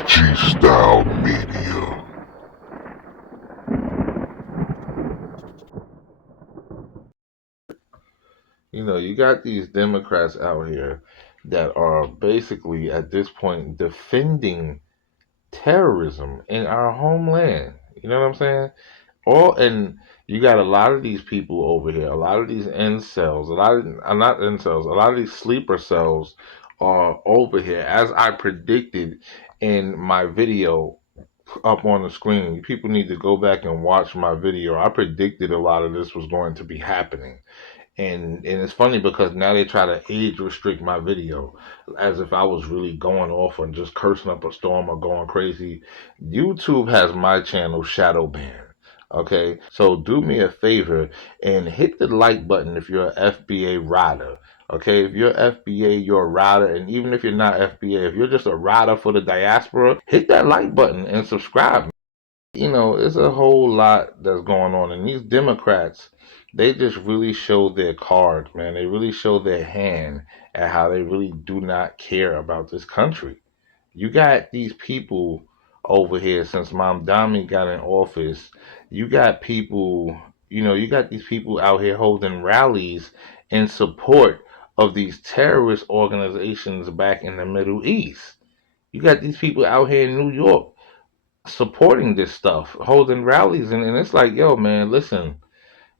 G-Style Media. You know, you got these Democrats out here that are basically at this point defending terrorism in our homeland. You know what I'm saying? And you got a lot of these people over here, a lot of these incels, not incels, a lot of these sleeper cells are over here, as I predicted in my video up on the screen. People need to go back and watch my video. I predicted a lot of this was going to be happening. And it's funny because now they try to age restrict my video as if I was really going off and just cursing up a storm or going crazy. YouTube has my channel shadow banned. Okay, so do me a favor and hit the like button if you're an FBA rider. Okay, if you're FBA, you're a rider, and even if you're not FBA, if you're just a rider for the diaspora, hit that like button and subscribe. You know, it's a whole lot that's going on. And these Democrats, they just really show their cards, man. They really show their hand at how they really do not care about this country. You got these people over here since Dami got in office. You got people, you got these people out here holding rallies in support of these terrorist organizations back in the Middle East. You got these people out here in New York supporting this stuff, holding rallies, and it's like, yo, man, listen,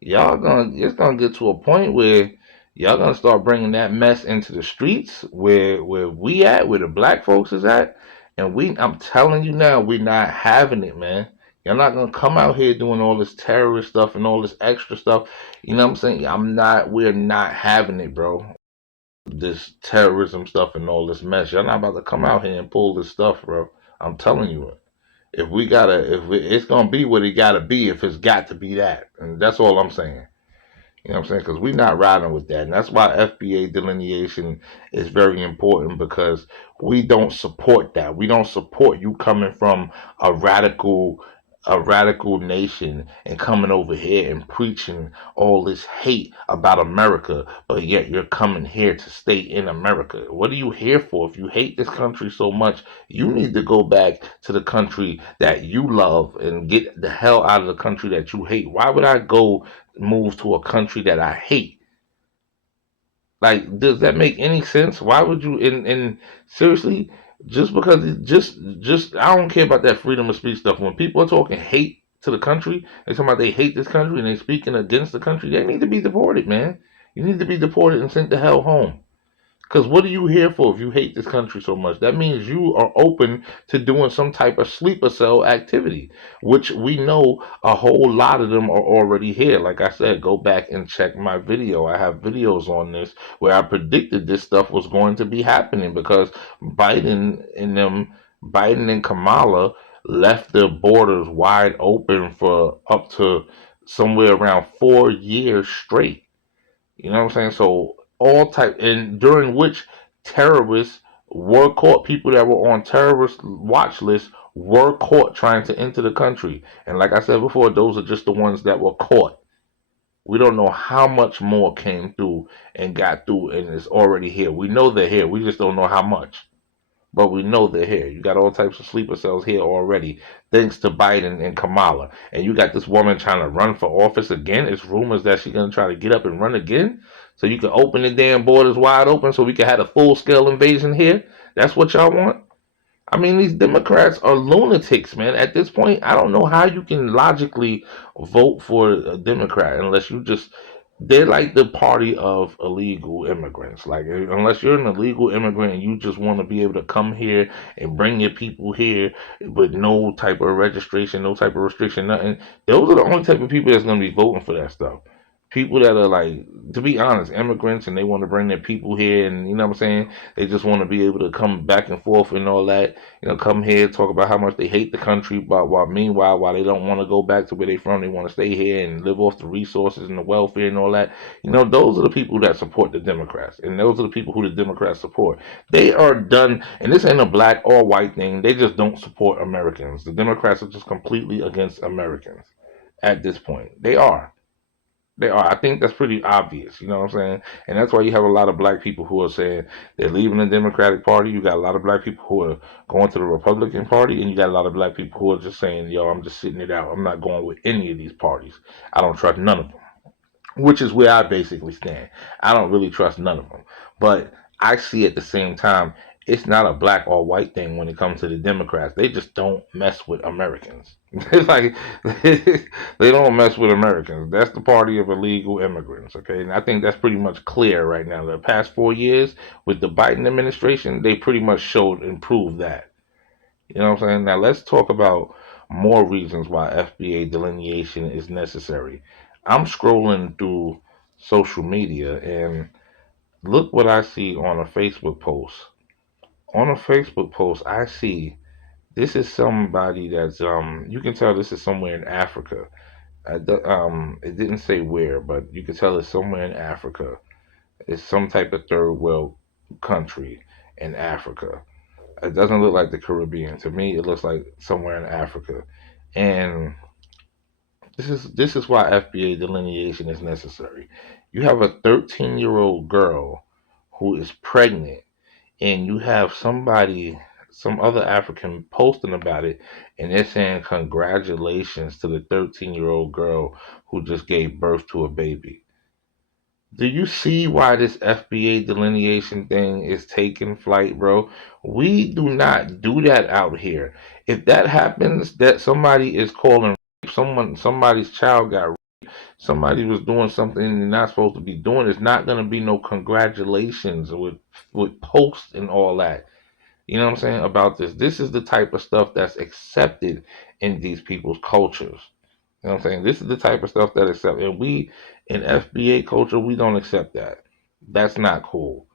it's gonna get to a point where y'all gonna start bringing that mess into the streets where we at, where the black folks is at, and I'm telling you now, we're not having it, man. You're not gonna come out here doing all this terrorist stuff and all this extra stuff. You know what I'm saying? We're not having it, bro. This terrorism stuff and all this mess. You're not about to come out here and pull this stuff, bro. I'm telling you. It's gonna be what it gotta be if it's got to be that, and that's all I'm saying. You know what I'm saying? Because we're not riding with that, and that's why FBA delineation is very important because we don't support that. We don't support you coming from a radical, a radical nation and coming over here and preaching all this hate about America, but yet you're coming here to stay in America. What are you here for? If you hate this country so much, you need to go back to the country that you love and get the hell out of the country that you hate. Why would I go move to a country that I hate? Like, does that make any sense? Why would you? And seriously, just because just I don't care about that freedom of speech stuff. When people are talking hate to the country, they talking about they hate this country and they speaking against the country. They need to be deported, man. You need to be deported and sent the hell home. Because what are you here for if you hate this country so much? That means you are open to doing some type of sleeper cell activity, which we know a whole lot of them are already here. Like I said, go back and check my video. I have videos on this where I predicted this stuff was going to be happening because Biden and them, Biden and Kamala left their borders wide open for up to somewhere around 4 years straight. You know what I'm saying? So all type and during which terrorists were caught, people that were on terrorist watch lists were caught trying to enter the country. And like I said before, those are just the ones that were caught. We don't know how much more came through and got through and is already here. We know they're here. We just don't know how much. But we know they're here. You got all types of sleeper cells here already, thanks to Biden and Kamala. And you got this woman trying to run for office again. It's rumors that she's gonna try to get up and run again, so you can open the damn borders wide open, so we can have a full scale invasion here. That's what y'all want. I mean, these Democrats are lunatics, man. At this point, I don't know how you can logically vote for a Democrat unless you just they're like the party of illegal immigrants. Like, unless you're an illegal immigrant and you just want to be able to come here and bring your people here with no type of registration, no type of restriction, nothing. Those are the only type of people that's going to be voting for that stuff. People that are like, to be honest, immigrants and they want to bring their people here, and you know what I'm saying? They just want to be able to come back and forth and all that. You know, come here, talk about how much they hate the country, but while they don't want to go back to where they're from, they want to stay here and live off the resources and the welfare and all that. You know, those are the people that support the Democrats, and those are the people who the Democrats support. They are done, and this ain't a black or white thing. They just don't support Americans. The Democrats are just completely against Americans at this point. They are. They are. I think that's pretty obvious. You know what I'm saying? And that's why you have a lot of black people who are saying they're leaving the Democratic Party. You got a lot of black people who are going to the Republican Party, and you got a lot of black people who are just saying, "Yo, I'm just sitting it out. I'm not going with any of these parties. I don't trust none of them." Which is where I basically stand. I don't really trust none of them. But I see at the same time, it's not a black or white thing when it comes to the Democrats. They just don't mess with Americans. It's like they don't mess with Americans. That's the party of illegal immigrants. Okay, and I think that's pretty much clear right now. The past 4 years with the Biden administration, they pretty much showed and proved that. You know what I'm saying? Now let's talk about more reasons why FBA delineation is necessary. I'm scrolling through social media and look what I see on a Facebook post. On a Facebook post, I see this is somebody that's you can tell this is somewhere in Africa. It didn't say where, but you can tell it's somewhere in Africa. It's some type of third world country in Africa. It doesn't look like the Caribbean. To me, it looks like somewhere in Africa. And this is why FBA delineation is necessary. You have a 13-year-old girl who is pregnant, and you have somebody, some other African posting about it, and they're saying congratulations to the 13-year-old girl who just gave birth to a baby. Do you see why this FBA delineation thing is taking flight, bro? We do not do that out here. If that happens, that somebody is calling somebody's child got, somebody was doing something they're not supposed to be doing, it's not gonna be no congratulations with posts and all that. You know what I'm saying about this? This is the type of stuff that's accepted in these people's cultures. You know what I'm saying? This is the type of stuff that accept, and we in FBA culture we don't accept that. That's not cool.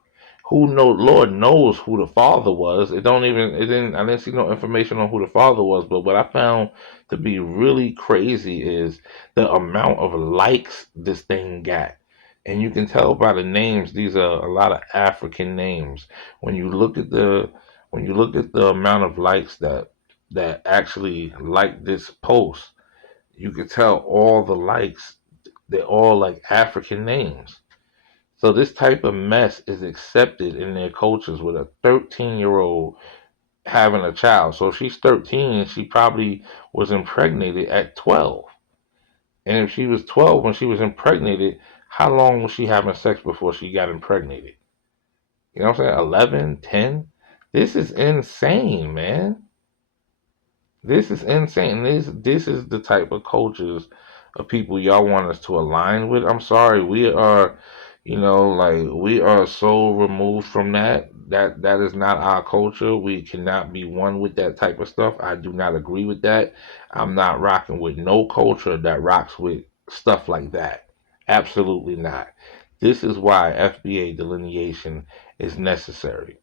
Who knows? Lord knows who the father was. It don't even. It didn't. I didn't see no information on who the father was. But what I found to be really crazy is the amount of likes this thing got, and you can tell by the names. These are a lot of African names. When you look at the when you look at the amount of likes that actually like this post, you can tell all the likes, they're all like African names. So this type of mess is accepted in their cultures with a 13-year-old having a child. So if she's 13, she probably was impregnated at 12. And if she was 12 when she was impregnated, how long was she having sex before she got impregnated? You know what I'm saying? 11, 10? This is insane, man. This is insane. This is the type of cultures of people y'all want us to align with. I'm sorry, we are, like we are so removed from that. That is not our culture. We cannot be one with that type of stuff. I do not agree with that. I'm not rocking with no culture that rocks with stuff like that. Absolutely not. This is why FBA delineation is necessary.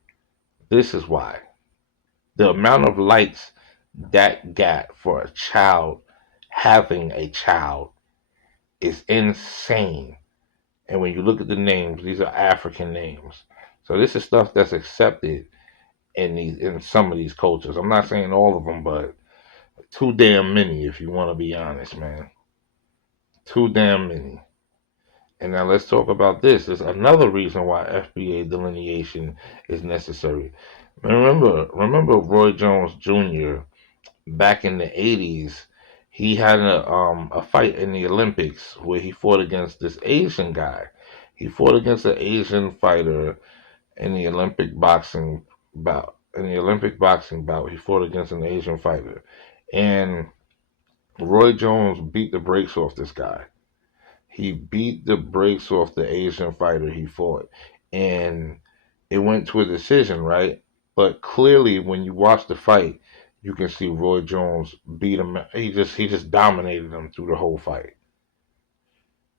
This is why. The amount of likes that got for a child having a child is insane. And when you look at the names, these are African names. So this is stuff that's accepted in some of these cultures. I'm not saying all of them, but too damn many if you want to be honest, man. Too damn many. And now let's talk about this. There's another reason why FBA delineation is necessary. Remember Roy Jones Jr. back in the 80s, he had a fight in the Olympics where he fought against this Asian guy. He fought against an Asian fighter in the Olympic boxing bout. In the Olympic boxing bout, he fought against an Asian fighter, and Roy Jones beat the brakes off this guy. He beat the brakes off the Asian fighter he fought, and it went to a decision, right? But clearly, when you watch the fight, you can see Roy Jones beat him. He just dominated him through the whole fight.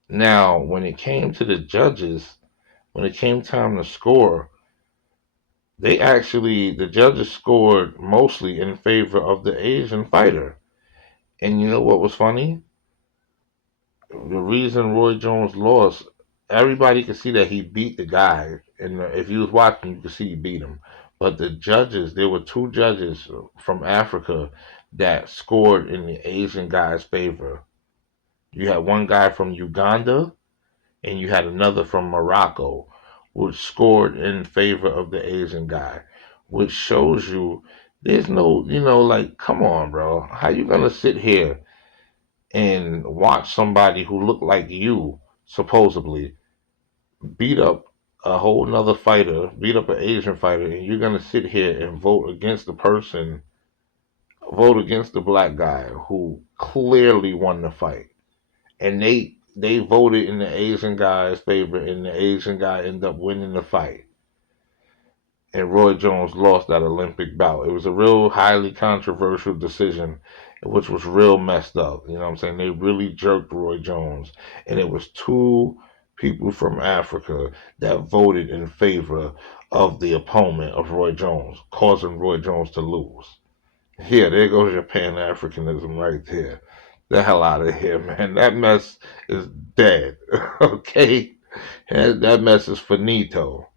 Now, when it came to the judges, when it came time to score, the judges scored mostly in favor of the Asian fighter. And you know what was funny? The reason Roy Jones lost, everybody could see that he beat the guy, and if you was watching, you could see he beat him. But the judges, there were two judges from Africa that scored in the Asian guy's favor. You had one guy from Uganda and you had another from Morocco, which scored in favor of the Asian guy, which shows you there's no, like, come on, bro. How you gonna sit here and watch somebody who looked like you, supposedly, beat up a whole nother fighter, beat up an Asian fighter, and you're gonna sit here and vote against the black guy who clearly won the fight, and they voted in the Asian guy's favor, and the Asian guy ended up winning the fight. And Roy Jones lost that Olympic bout. It was a real highly controversial decision, which was real messed up. You know what I'm saying? They really jerked Roy Jones, and it was two people from Africa that voted in favor of the opponent of Roy Jones, causing Roy Jones to lose. Here, there goes your Pan Africanism right there. The hell out of here, man. That mess is dead. Okay? That mess is finito.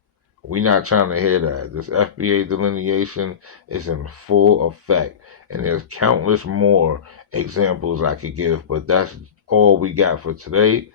We not trying to hear that. This FBA delineation is in full effect. And there's countless more examples I could give, but that's all we got for today.